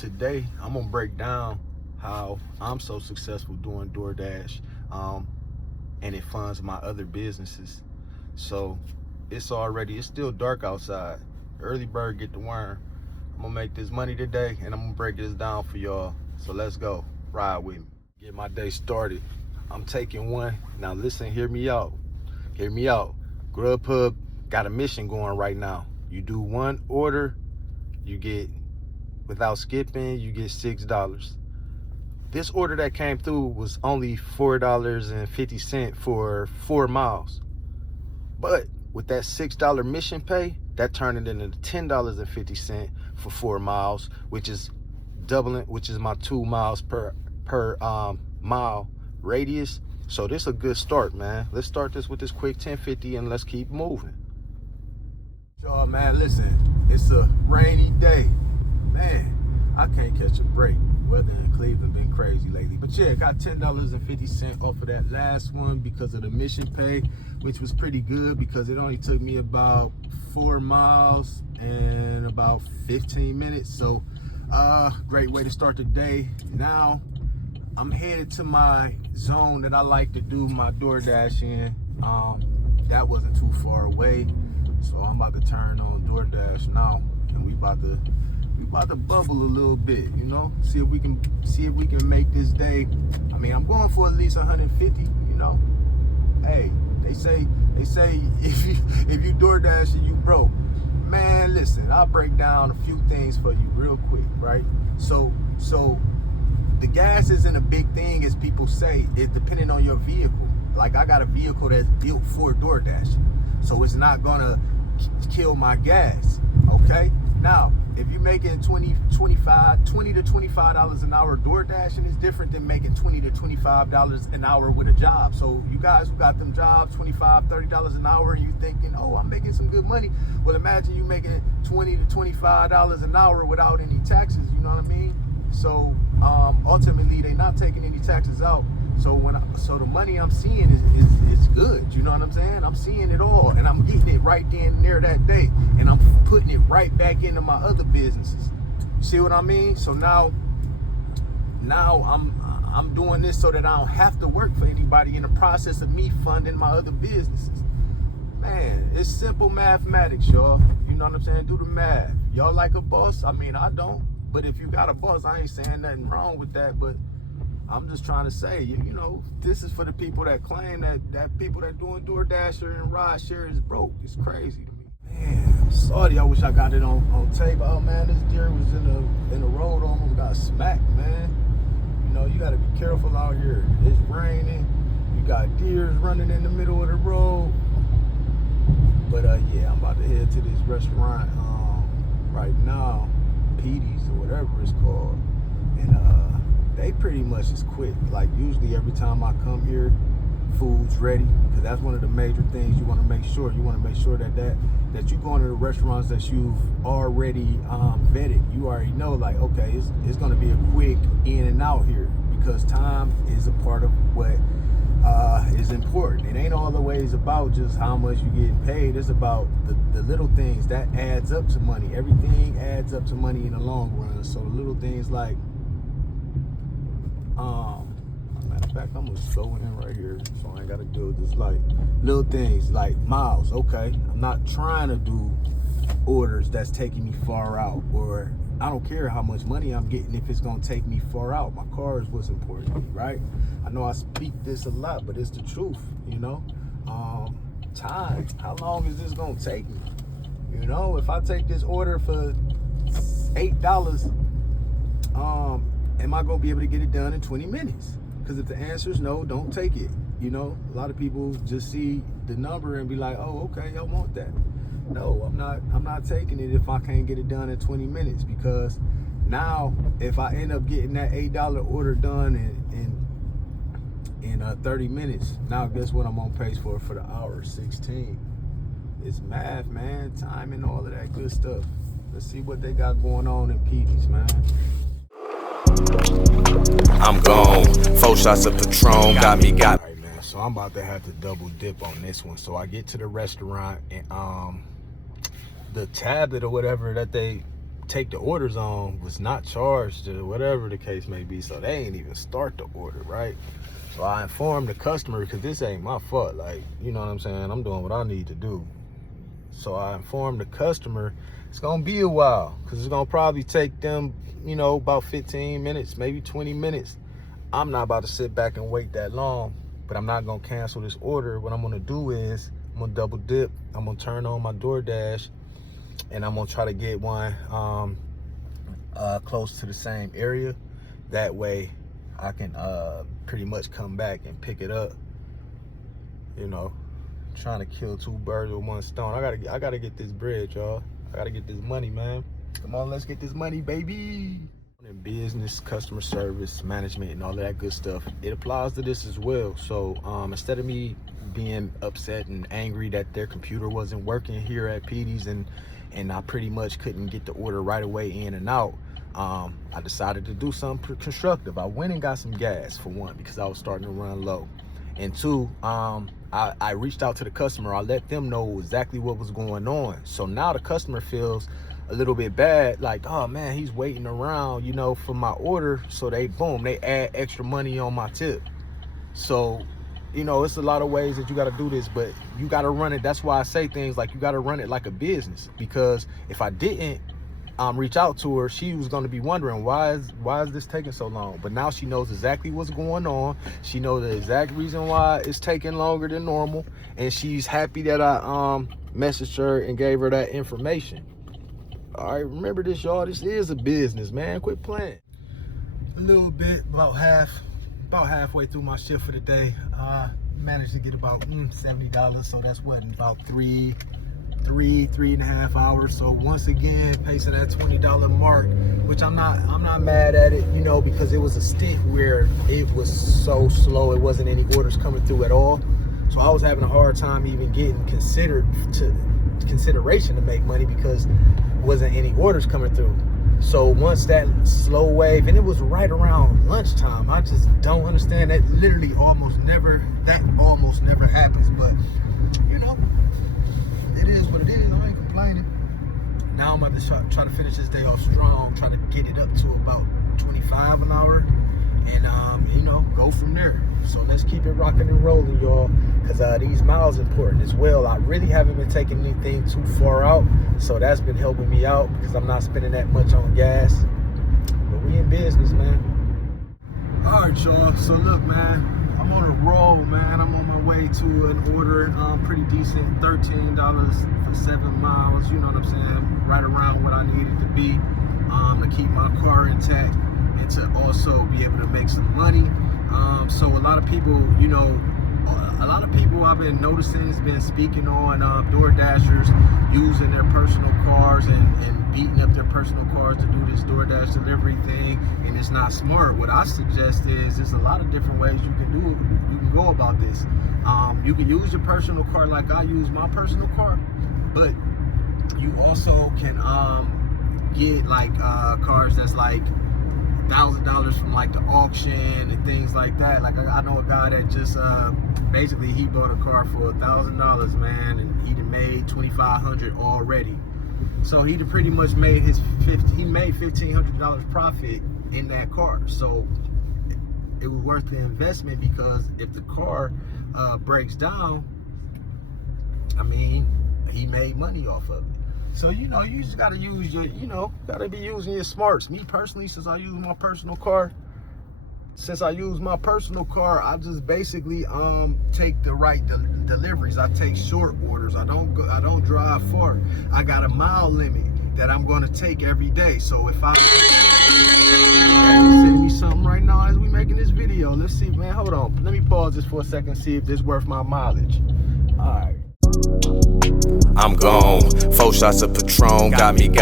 today I'm gonna break down how I'm so successful doing DoorDash, and it funds my other businesses. So it's still dark outside. Early bird get the worm. I'm gonna make this money today, and I'm gonna break this down for y'all. So let's go, ride with me. Get my day started. I'm taking one. Now listen, hear me out. Hear me out. Grubhub got a mission going right now. You do one order, you get, without skipping, you get $6. This order that came through was only $4.50 for 4 miles. But with that $6 mission pay, that turned it into $10.50 for 4 miles, which is doubling, which is my 2 miles per mile radius. So this is a good start, man. Let's start this with this quick 1050 and let's keep moving. Y'all, man, listen, it's a rainy day. Man, I can't catch a break. Weather in Cleveland been crazy lately. But yeah, got $10.50 off of that last one because of the mission pay, which was pretty good because it only took me about 4 miles and about 15 minutes. So great way to start the day. Now I'm headed to my zone that I like to do my DoorDash in. That wasn't too far away. So I'm about to turn on DoorDash now, and we about to bubble a little bit, you know, see if we can make this day. I mean, I'm going for at least 150, you know. Hey, they say if you DoorDash and you broke, man, listen, I'll break down a few things for you real quick, right? So the gas isn't a big thing as people say. It's depending on your vehicle. Like I got a vehicle that's built for DoorDash, so it's not gonna kill my gas, okay? Now, if you're making $20 to $25 an hour DoorDashing, is different than making $20 to $25 an hour with a job. So you guys who got them jobs, $25, $30 an hour, and you thinking, oh, I'm making some good money. Well, imagine you making $20 to $25 an hour without any taxes, you know what I mean? So ultimately, they're not taking any taxes out. So so the money I'm seeing is good. You know what I'm saying? I'm seeing it all, and I'm getting it right then and there that day, and I'm putting it right back into my other businesses. You see what I mean? So now I'm doing this so that I don't have to work for anybody in the process of me funding my other businesses. Man, it's simple mathematics, y'all. You know what I'm saying? Do the math. Y'all like a boss? I mean, I don't. But if you got a boss, I ain't saying nothing wrong with that. But I'm just trying to say, you know, this is for the people that claim that people that doing DoorDasher and rideshare is broke. It's crazy to me. Man, I'm sorry. I wish I got it on tape. Oh man, this deer was in the road, almost got smacked, man. You know, you got to be careful out here. It's raining. You got deers running in the middle of the road. But yeah, I'm about to head to this restaurant right now, Petey's or whatever it's called, and they pretty much is quick. Like usually every time I come here, food's ready, because that's one of the major things you want to make sure. You want to make sure that you going to the restaurants that you've already vetted. You already know, like, okay, it's going to be a quick in and out here, because time is a part of what is important. It ain't always about just how much you getting paid. It's about the little things that adds up to money. Everything adds up to money in the long run. So the little things like matter of fact, I'm gonna go in right here, so I ain't gotta do this. Like little things like miles. Okay, I'm not trying to do orders that's taking me far out, or I don't care how much money I'm getting if it's gonna take me far out. My car is what's important to me, right? I know I speak this a lot, but it's the truth, you know. Time. How long is this gonna take me? You know, if I take this order for $8, am I gonna be able to get it done in 20 minutes? Because if the answer is no, don't take it. You know, a lot of people just see the number and be like, oh, okay, I want that. No, I'm not taking it if I can't get it done in 20 minutes, because now if I end up getting that $8 order done in 30 minutes, now guess what I'm on pace for the hour? 16. It's math, man, time and all of that good stuff. Let's see what they got going on in Petey's, man. I'm gone. 4 shots of Patron got me. All right, man. So I'm about to have to double dip on this one. So I get to the restaurant, and the tablet or whatever that they take the orders on was not charged or whatever the case may be, so they ain't even start the order, right? So I informed the customer, because this ain't my fault, like, you know what I'm saying, I'm doing what I need to do. So I informed the customer it's gonna be a while, because it's gonna probably take them, you know, about 15 minutes, maybe 20 minutes. I'm not about to sit back and wait that long, but I'm not gonna cancel this order. What I'm gonna do is I'm gonna double dip. I'm gonna turn on my DoorDash, and I'm gonna try to get one close to the same area. That way I can pretty much come back and pick it up. You know, trying to kill two birds with one stone. I gotta get this bread, y'all. I gotta get this money, man. Come on, let's get this money, baby. In business, customer service, management, and all that good stuff, it applies to this as well. So instead of me being upset and angry that their computer wasn't working here at Petey's and I pretty much couldn't get the order right away in and out, I decided to do something constructive. I went and got some gas, for one, because I was starting to run low. And two, I reached out to the customer. I let them know exactly what was going on. So now the customer feels a little bit bad, like, oh man, he's waiting around, you know, for my order. So they add extra money on my tip. So, you know, it's a lot of ways that you got to do this, but you got to run it. That's why I say things like you got to run it like a business, because if I didn't reach out to her, she was going to be wondering why is this taking so long. But now she knows exactly what's going on. She knows the exact reason why it's taking longer than normal, and she's happy that I messaged her and gave her that information. All right, remember this, y'all. This is a business, man. Quit playing. A little bit, about halfway through my shift for the day. Managed to get about $70. So that's what, about three and a half hours. So once again, pacing that $20 mark, which I'm not mad at it, you know, because it was a stint where it was so slow. It wasn't any orders coming through at all. So I was having a hard time even getting consideration to make money, because wasn't any orders coming through. So once that slow wave, and it was right around lunchtime, I just don't understand that. Literally almost never happens. But you know, it is what it is. I ain't complaining. Now I'm about to try to finish this day off strong, trying to get it up to about 25 an hour, and you know, go from there. So let's keep it rocking and rolling, y'all, because these miles are important as well. I really haven't been taking anything too far out, so that's been helping me out, because I'm not spending that much on gas. But we in business, man. All right, y'all. So look, man, I'm on a roll, man. I'm on my way to an order, pretty decent, $13 for 7 miles. You know what I'm saying? Right around what I needed to be, to keep my car intact and to also be able to make some money. So a lot of people, you know, I've been noticing has been speaking on DoorDashers using their personal cars and beating up their personal cars to do this DoorDash delivery thing, and it's not smart. What I suggest is there's a lot of different ways you can go about this. You can use your personal car like I use my personal car, but you also can get like cars that's like $1,000 from like the auction and things like that. Like I know a guy that just basically he bought a car for $1,000, man, and he done made $2,500 already. So he pretty much made $1,500 profit in that car. So it was worth the investment, because if the car breaks down, I mean, he made money off of it. So, you know, you just got to use your, you know, got to be using your smarts. Me personally, since I use my personal car, I just basically take the right deliveries. I take short orders. I don't drive far. I got a mile limit that I'm going to take every day. So if I sending me something right now as we making this video. Let's see, man. Hold on. Let me pause this for a second, see if this is worth my mileage. All right. I'm gone. 4 shots of Patron got me in